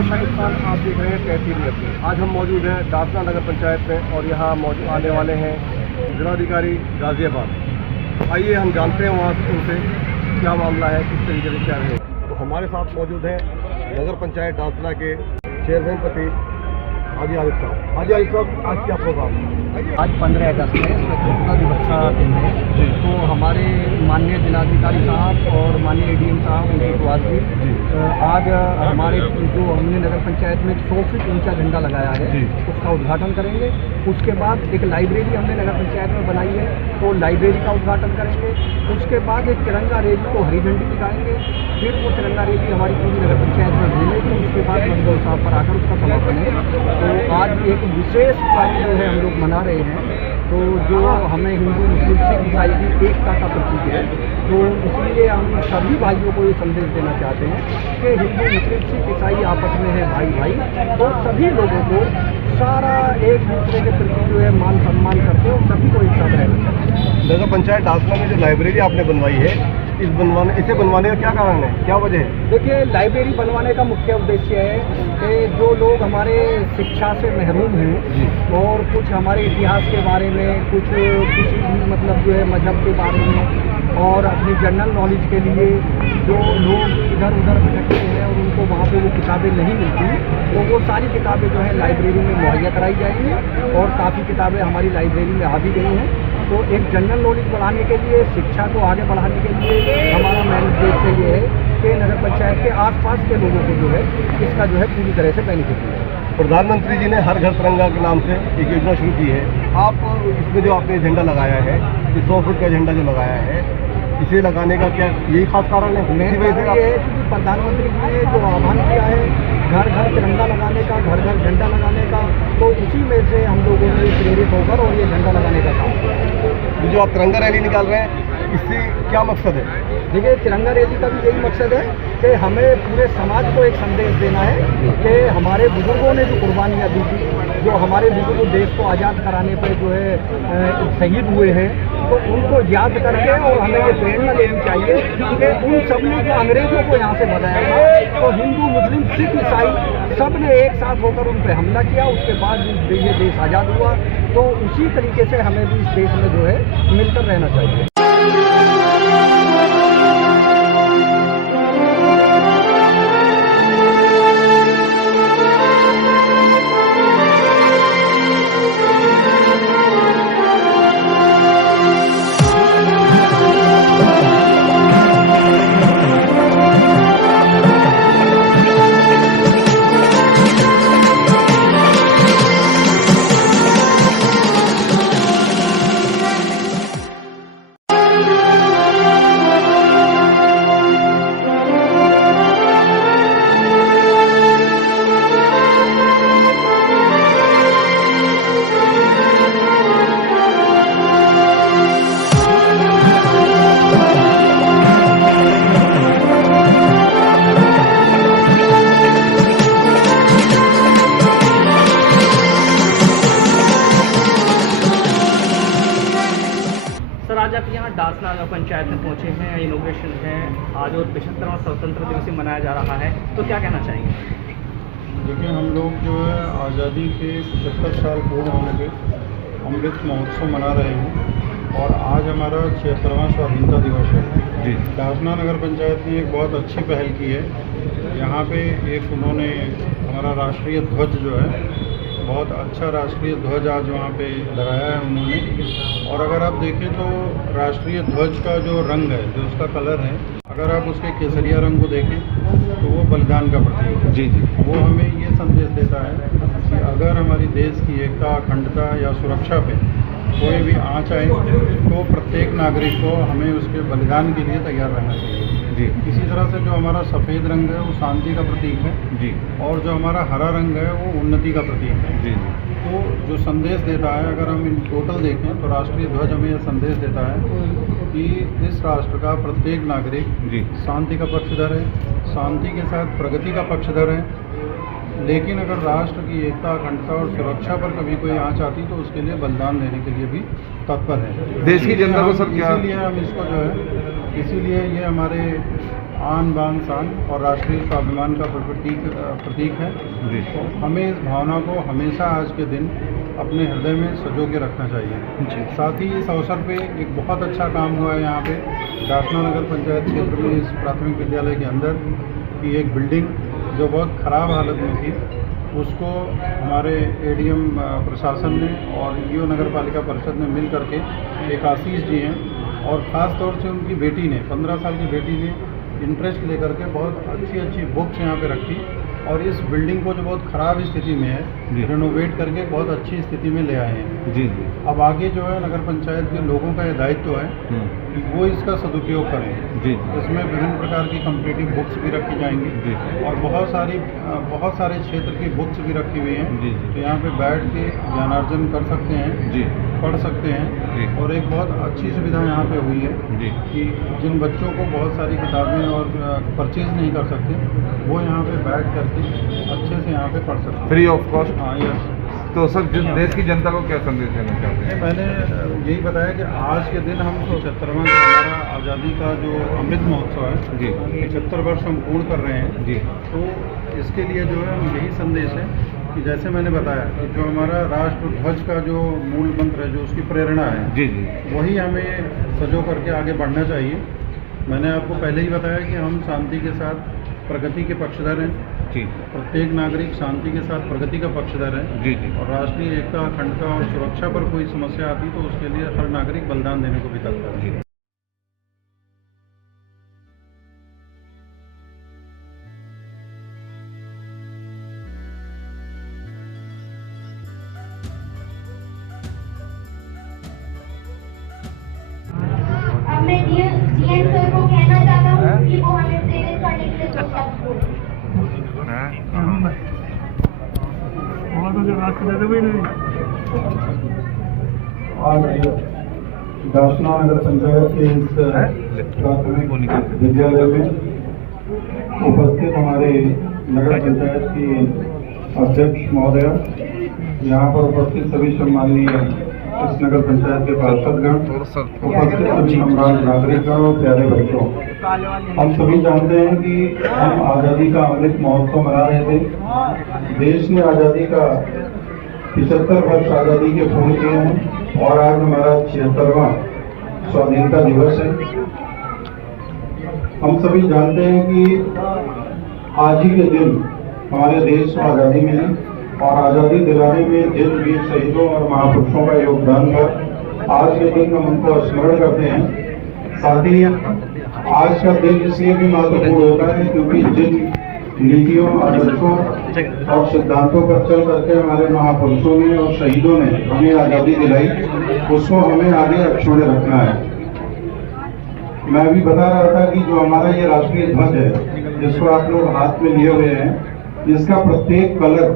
नमस्कार, पाकिस्तान आप देख रहे हैं तहसील न्यूज़। आज हम मौजूद हैं दासना नगर पंचायत में और यहाँ मौजूद आने वाले हैं जिलाधिकारी गाज़ियाबाद। आइए हम जानते हैं वहाँ उनसे क्या मामला है, किस तरीके से क्या है। तो हमारे साथ मौजूद हैं नगर पंचायत दासना के चेयरमैन पति हाजी आरिफ साहब। हाजी आरिफ साहब, आज क्या प्रोग्राम है? आज 15 अगस्त है, स्वतंत्रता दिवस का दिन है। तो हमारे माननीय जिलाधिकारी साहब और माननीय एडीएम साहब उनकी उपस्थिति आज हमारे जो हमने नगर पंचायत में 100 फीट ऊंचा झंडा लगाया है उसका उद्घाटन करेंगे। उसके बाद एक लाइब्रेरी हमने नगर पंचायत में बनाई है तो लाइब्रेरी का उद्घाटन करेंगे। उसके बाद एक तिरंगा रैली को हरी झंडी दिखाएंगे। फिर वो तिरंगा रैली हमारी पूरी नगर पंचायत में घूमेगी। उसके बाद मंदिर साहब पर आकर उसका समापन है। तो आज एक विशेष कार्य जो है हम लोग मना रहे हैं, तो जो हमें हिंदू मुस्लिम सिख ईसाई की एकता का प्रतीक है। तो इसलिए हम सभी भाइयों को ये संदेश देना चाहते हैं कि हिंदू मुस्लिम सिख ईसाई आपस में है भाई भाई। तो सभी लोगों को सारा एक दूसरे के प्रति जो है मान सम्मान करते हैं और सभी को एक साथ रहना चाहिए। नगर पंचायत दासना में जो लाइब्रेरी आपने बनवाई है, इसे बनवाने का क्या कारण है, क्या वजह है? देखिए, लाइब्रेरी बनवाने का मुख्य उद्देश्य है कि जो लोग हमारे शिक्षा से महरूम हैं और कुछ हमारे इतिहास के बारे में, कुछ किसी भी मतलब जो है मजहब के बारे में और अपनी जनरल नॉलेज के लिए जो लोग इधर उधर भटकते हैं और उनको वहाँ पे वो किताबें नहीं मिलती, तो वो सारी किताबें जो है लाइब्रेरी में मुहैया कराई जाएंगी। और काफ़ी किताबें हमारी लाइब्रेरी में आ भी गई हैं। तो एक जनरल नॉलेज बढ़ाने के लिए, शिक्षा को आगे बढ़ाने के लिए हमारा मेन उद्देश्य ये है कि नगर पंचायत के आसपास के लोगों को जो है इसका जो है पूरी तरह से बेनिफिट मिले। प्रधानमंत्री जी ने हर घर तिरंगा के नाम से एक योजना शुरू की है। आप इसमें जो आपने झंडा लगाया है, 100 फुट का झंडा जो लगाया है, इसे लगाने का क्या यही खास कारण है? मेन बात ये है कि प्रधानमंत्री जी ने जो आह्वान किया है घर घर तिरंगा लगाने का, घर घर झंडा लगाने का, तो उसी में से हम लोगों ने प्रेरित होकर और ये झंडा लगाने का काम किया। जो आप तिरंगा रैली निकाल रहे हैं, इससे क्या मकसद है? देखिए, तिरंगा रैली का भी यही मकसद है कि हमें पूरे समाज को एक संदेश देना है कि हमारे बुजुर्गों ने जो कुर्बानियाँ दी थी, जो हमारे बुजुर्ग देश को आज़ाद कराने पर जो है शहीद हुए हैं, तो उनको याद करके और हमें ये प्रेरणा लेनी चाहिए कि उन सब ने जो अंग्रेज़ों को यहाँ से भगाया था, तो हिंदू मुस्लिम सिख ईसाई सब ने एक साथ होकर उन पर हमला किया। उसके बाद ये देश आज़ाद हुआ। तो उसी तरीके से हमें भी इस देश में जो है मिलकर रहना चाहिए। आज आप यहाँ दासना पंचायत में पहुँचे हैं, इनोग्रेशन है आज और 75वां स्वतंत्रता दिवस मनाया जा रहा है, तो क्या कहना चाहेंगे? देखिए, हम लोग जो है आज़ादी के 75 साल पूर्ण होने पे अमृत महोत्सव मना रहे हैं और आज हमारा 76वां स्वाधीनता दिवस है। जी, दासना नगर पंचायत ने एक बहुत अच्छी पहल की है। यहाँ पे एक उन्होंने हमारा राष्ट्रीय ध्वज जो है, बहुत अच्छा राष्ट्रीय ध्वज आज वहाँ पे लगाया है उन्होंने। और अगर आप देखें तो राष्ट्रीय ध्वज का जो रंग है, जो उसका कलर है, अगर आप उसके केसरिया रंग को देखें तो वो बलिदान का प्रतीक है। जी जी, वो हमें ये संदेश देता है कि अगर हमारी देश की एकता, अखंडता या सुरक्षा पे कोई भी आँच आए तो प्रत्येक नागरिक को हमें उसके बलिदान के लिए तैयार रहना चाहिए। जी, इसी तरह से जो हमारा सफ़ेद रंग है वो शांति का प्रतीक है। जी, और जो हमारा हरा रंग है वो उन्नति का प्रतीक है। जी, तो जो संदेश देता है, अगर हम इन टोटल देखें तो राष्ट्रीय ध्वज हमें यह संदेश देता है कि इस राष्ट्र का प्रत्येक नागरिक जी शांति का पक्षधर है, शांति के साथ प्रगति का पक्षधर है। लेकिन अगर राष्ट्र की एकता, अखंडता और सुरक्षा पर कभी कोई आँच आती तो उसके लिए बलिदान देने के लिए भी तत्पर है। देश की जनता को सब क्या, इसीलिए हम इसको जो है, इसीलिए ये हमारे आन बान शान और राष्ट्रीय स्वाभिमान का प्रतीक है। तो हमें इस भावना को हमेशा आज के दिन अपने हृदय में संजो के रखना चाहिए। साथ ही इस अवसर पे एक बहुत अच्छा काम हुआ है यहाँ पे डासना नगर पंचायत क्षेत्र में इस प्राथमिक विद्यालय के अंदर की एक बिल्डिंग जो बहुत ख़राब हालत में थी, उसको हमारे एडीएम प्रशासन ने और ईओ नगर पालिका परिषद ने मिल करके एक आशीष दिए हैं और ख़ास तौर से उनकी बेटी ने 15 साल की बेटी ने इंटरेस्ट लेकर के बहुत अच्छी बुक्स यहाँ पे रखी और इस बिल्डिंग को जो बहुत ख़राब स्थिति में है रिनोवेट करके बहुत अच्छी स्थिति में ले आए हैं। जी। अब आगे जो है नगर पंचायत के लोगों का ये दायित्व है कि वो इसका सदुपयोग करें। जी। इसमें विभिन्न प्रकार की कॉम्पिटिटिव बुक्स भी रखी जाएंगी। जी। और बहुत सारे क्षेत्र की बुक्स भी रखी हुई हैं। जी। तो यहाँ पे बैठ के ज्ञानार्जन कर सकते हैं। जी। पढ़ सकते हैं। जी। और एक बहुत अच्छी सुविधा यहाँ पे हुई है। जी। कि जिन बच्चों को बहुत सारी किताबें और परचेज नहीं कर सकते वो यहाँ पे बैठ करके अच्छे से यहाँ पे पढ़ सकते हैं फ्री ऑफ कॉस्ट। हाँ, यस। तो सर देश की जनता को क्या संदेश देना चाहते हैं? मैंने यही बताया कि आज के दिन हम 75वां हमारा आज़ादी का जो अमृत महोत्सव है जी 75 वर्ष हम पूर्ण कर रहे हैं जी। तो इसके लिए जो है यही संदेश है कि जैसे मैंने बताया कि जो हमारा राष्ट्र ध्वज का जो मूल मंत्र है जो उसकी प्रेरणा है जी जी वही हमें सजो करके आगे बढ़ना चाहिए। मैंने आपको पहले ही बताया कि हम शांति के साथ प्रगति के पक्षधर हैं जी। प्रत्येक नागरिक शांति के साथ प्रगति का पक्षधर है जी जी। और राष्ट्रीय एकता अखंडता और सुरक्षा पर कोई समस्या आती तो उसके लिए हर नागरिक बलिदान देने को भी तत्पर है। अब मैं डीएम सर को कहना चाहता हूँ कि वो हमें प्रेरित करने के लिए दो शब्द बोलें। आज डासना नगर पंचायत के इस प्राथमिक विद्यालय में उपस्थित हमारे नगर पंचायत की अध्यक्ष महोदय, यहाँ पर उपस्थित सभी सम्माननीय इस नगर पंचायत के पार्षदगण, उपस्थित सभी सम्राट नागरिकगण और प्यारे बच्चों, हम सभी जानते हैं कि हम आज़ादी का अमृत महोत्सव मना रहे थे। देश ने आज़ादी का 75 वर्ष आज़ादी के पूर्ण किए हैं और आज हमारा 76वां स्वाधीनता दिवस है। हम सभी जानते हैं कि आज ही के दिन हमारे देश को आज़ादी मिली और आज़ादी दिलाने में जिन वीर शहीदों और महापुरुषों का योगदान था, आज के दिन हम उनको स्मरण करते हैं। साथ ही आज का दिन इसलिए भी महत्वपूर्ण होता है क्योंकि जिन नीतियों, आदर्शों और सिद्धांतों पर चल करके हमारे महापुरुषों ने और शहीदों ने हमें आज़ादी दिलाई, उसको हमें आगे अक्षुण्य रखना है। मैं अभी बता रहा था कि जो हमारा ये राष्ट्रीय ध्वज है जिसको आप लोग हाथ में लिए हुए हैं, इसका प्रत्येक कलर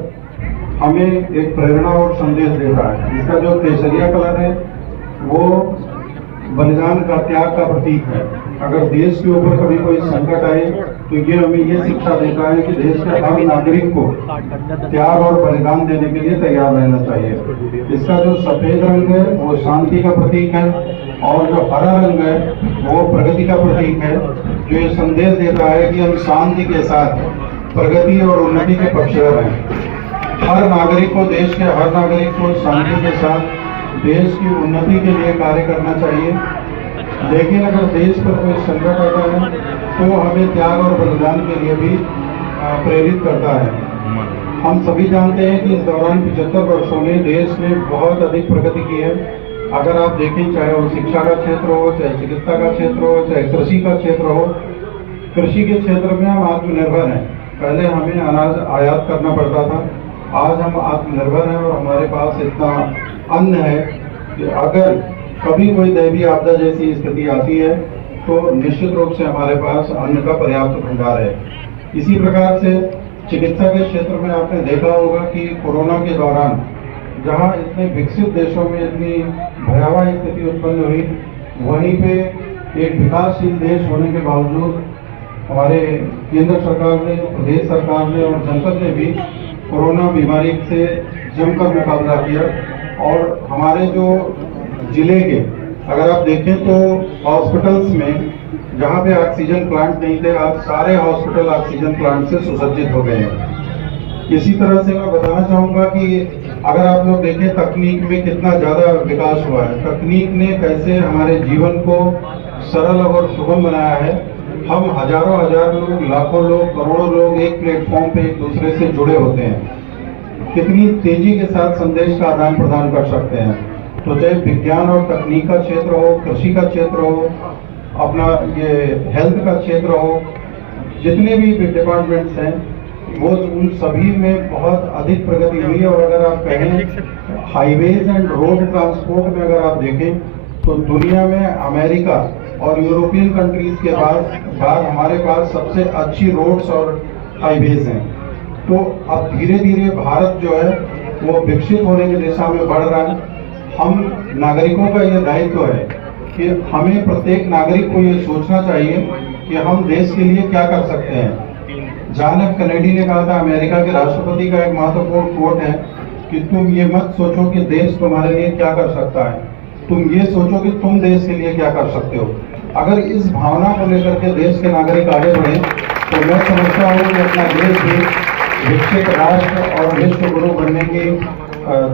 हमें एक प्रेरणा और संदेश देता है। इसका जो केसरिया कलर है वो बलिदान का, त्याग का प्रतीक है। अगर देश के ऊपर कभी कोई संकट आए तो ये हमें ये शिक्षा देता है कि देश के हर नागरिक को त्याग और बलिदान देने के लिए तैयार रहना चाहिए। इसका जो सफेद रंग है वो शांति का प्रतीक है और जो हरा रंग है वो प्रगति का प्रतीक है, जो ये संदेश देता है कि हम शांति के साथ प्रगति और उन्नति के पक्षधर हैं। हर नागरिक को, देश के हर नागरिक को शांति के साथ देश की उन्नति के लिए कार्य करना चाहिए। लेकिन अगर देश पर कोई संकट आता है तो हमें त्याग और बलिदान के लिए भी प्रेरित करता है। हम सभी जानते हैं कि इस दौरान 75 वर्षों में देश ने बहुत अधिक प्रगति की है। अगर आप देखें, चाहे वो शिक्षा का क्षेत्र हो, चाहे चिकित्सा का क्षेत्र हो, चाहे कृषि का क्षेत्र हो, कृषि के क्षेत्र में हम आत्मनिर्भर हैं। पहले हमें अनाज आयात करना पड़ता था, आज हम आत्मनिर्भर हैं और हमारे पास इतना अन्न है कि अगर कभी कोई दैवीय आपदा जैसी स्थिति आती है तो निश्चित रूप से हमारे पास अन्न का पर्याप्त भंडार है। इसी प्रकार से चिकित्सा के क्षेत्र में आपने देखा होगा कि कोरोना के दौरान जहां इतने विकसित देशों में इतनी भयावह स्थिति उत्पन्न हुई, वहीं पे एक विकासशील देश होने के बावजूद हमारे केंद्र सरकार ने, प्रदेश सरकार ने और जनपद ने भी कोरोना बीमारी से जमकर मुकाबला किया और हमारे जो जिले के अगर आप देखें तो हॉस्पिटल्स में जहाँ पे ऑक्सीजन प्लांट नहीं थे, आज सारे हॉस्पिटल ऑक्सीजन प्लांट से सुसज्जित हो गए हैं। इसी तरह से मैं बताना चाहूँगा कि अगर आप लोग देखें तकनीक में कितना ज़्यादा विकास हुआ है, तकनीक ने कैसे हमारे जीवन को सरल और सुगम बनाया है। हम हजारों हजार लोग, लाखों लोग, करोड़ों लोग एक प्लेटफॉर्म पे एक दूसरे से जुड़े होते हैं। कितनी तेजी के साथ संदेश का आदान प्रदान कर सकते हैं। तो चाहे विज्ञान और तकनीक का क्षेत्र हो, कृषि का क्षेत्र हो, अपना ये हेल्थ का क्षेत्र हो, जितने भी डिपार्टमेंट्स हैं वो उन सभी में बहुत अधिक प्रगति हुई है। और अगर आप कहें हाईवेज एंड रोड ट्रांसपोर्ट में अगर आप देखें तो दुनिया में अमेरिका और यूरोपियन कंट्रीज के बाद हमारे पास सबसे अच्छी रोड्स और हाईवेज हैं। तो अब धीरे धीरे भारत जो है वो विकसित होने की दिशा में बढ़ रहा है। हम नागरिकों का ये दायित्व है कि हमें प्रत्येक नागरिक को ये सोचना चाहिए कि हम देश के लिए क्या कर सकते हैं। जॉन एफ कैनेडी ने कहा था, अमेरिका के राष्ट्रपति का एक महत्वपूर्ण कोट है कि तुम ये मत सोचो कि देश तुम्हारे लिए क्या कर सकता है, तुम ये सोचो कि तुम देश के लिए क्या कर सकते हो। अगर इस भावना को लेकर के देश के नागरिक आगे बढ़े तो मैं समझता हूँ कि अपना देश भी विकसित राष्ट्र और विश्व गुरु बनने की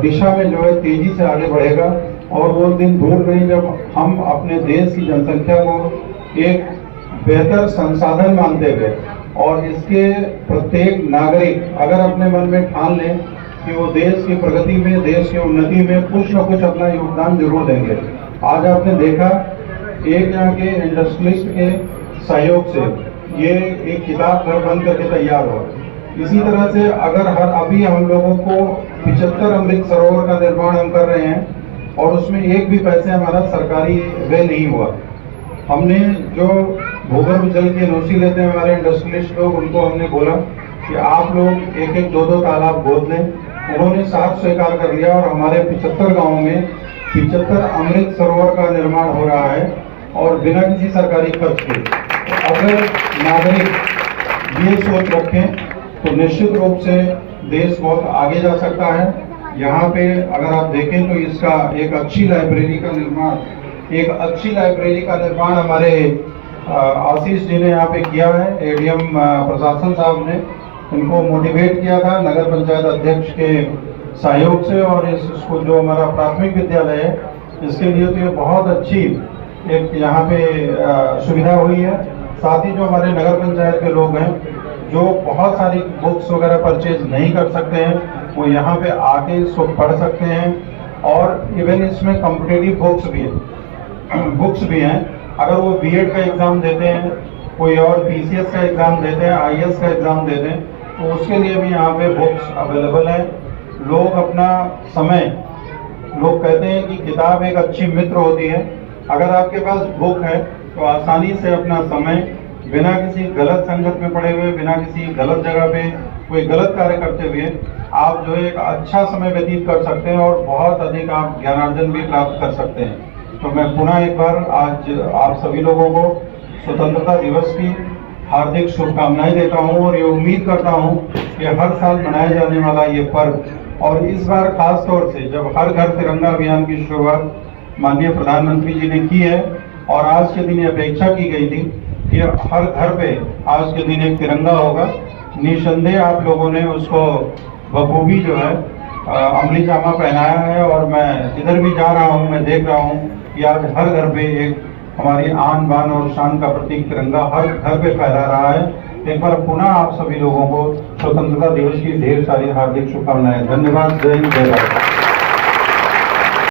दिशा में जो है तेजी से आगे बढ़ेगा। और वो दिन दूर नहीं जब हम अपने देश की जनसंख्या को एक बेहतर संसाधन मानते हुए और इसके प्रत्येक नागरिक अगर अपने मन में ठान लें कि वो देश की प्रगति में, देश की उन्नति में कुछ न कुछ अपना योगदान जरूर देंगे। आज आपने देखा एक यहाँ के इंडस्ट्रियलिस्ट के सहयोग से ये एक किताब घर बन करके तैयार हो। इसी तरह से अगर अभी हम लोगों को 75 अमृत सरोवर का निर्माण हम कर रहे हैं और उसमें एक भी पैसे हमारा सरकारी व्यय नहीं हुआ। हमने जो भूगर्भ जल के एनओसी लेते हैं हमारे इंडस्ट्रियलिस्ट लोग, उनको हमने बोला कि आप लोग एक एक दो तालाब गोद लें। उन्होंने साफ स्वीकार कर लिया और हमारे 75 गाँव में 75 अमृत सरोवर का निर्माण हो रहा है और बिना किसी सरकारी खर्च के। तो अगर नागरिक ये सोच रखें तो निश्चित रूप से देश बहुत आगे जा सकता है। यहाँ पे अगर आप देखें तो इसका एक अच्छी लाइब्रेरी का निर्माण हमारे आशीष जी ने यहाँ पे किया है। एडीएम प्रशासन साहब ने इनको मोटिवेट किया था नगर पंचायत अध्यक्ष के सहयोग से, और इसको जो हमारा प्राथमिक विद्यालय है इसके लिए तो ये बहुत अच्छी एक यहाँ पे सुविधा हुई है। साथ ही जो हमारे नगर पंचायत के लोग हैं जो बहुत सारी बुक्स वगैरह परचेज नहीं कर सकते हैं, वो यहाँ पे आके इसको पढ़ सकते हैं। और इवन इसमें कॉम्पिटिटिव बुक्स भी हैं। अगर वो बीएड का एग्ज़ाम देते हैं, कोई और पीसीएस का एग्ज़ाम देते हैं, आईएएस का एग्ज़ाम देते हैं, तो उसके लिए भी यहाँ पे बुक्स अवेलेबल है। लोग अपना समय, लोग कहते हैं कि किताब एक अच्छी मित्र होती है। अगर आपके पास बुक है तो आसानी से अपना समय बिना किसी गलत संगत में पड़े हुए, बिना किसी गलत जगह पे कोई गलत कार्य करते हुए आप जो है एक अच्छा समय व्यतीत कर सकते हैं और बहुत अधिक आप ज्ञानार्जन भी प्राप्त कर सकते हैं। तो मैं पुनः एक बार आज आप सभी लोगों को स्वतंत्रता दिवस की हार्दिक शुभकामनाएं देता हूं और ये उम्मीद करता हूं कि हर साल मनाया जाने वाला ये पर्व, और इस बार खास तौर से जब हर घर तिरंगा अभियान की शुरुआत माननीय प्रधानमंत्री जी ने की है और आज के दिन अपेक्षा की गई थी कि हर घर पे आज के दिन एक तिरंगा होगा, निसंदेह आप लोगों ने उसको बखूबी जो है अमली जामा पहनाया है। और मैं जिधर भी जा रहा हूँ मैं देख रहा हूँ कि आज हर घर पे एक हमारी आन बान और शान का प्रतीक तिरंगा हर घर पे फहरा रहा है। एक बार पुनः आप सभी लोगों को स्वतंत्रता दिवस की ढेर सारी हार्दिक शुभकामनाएं। धन्यवाद। जय हिंद, जय भारत।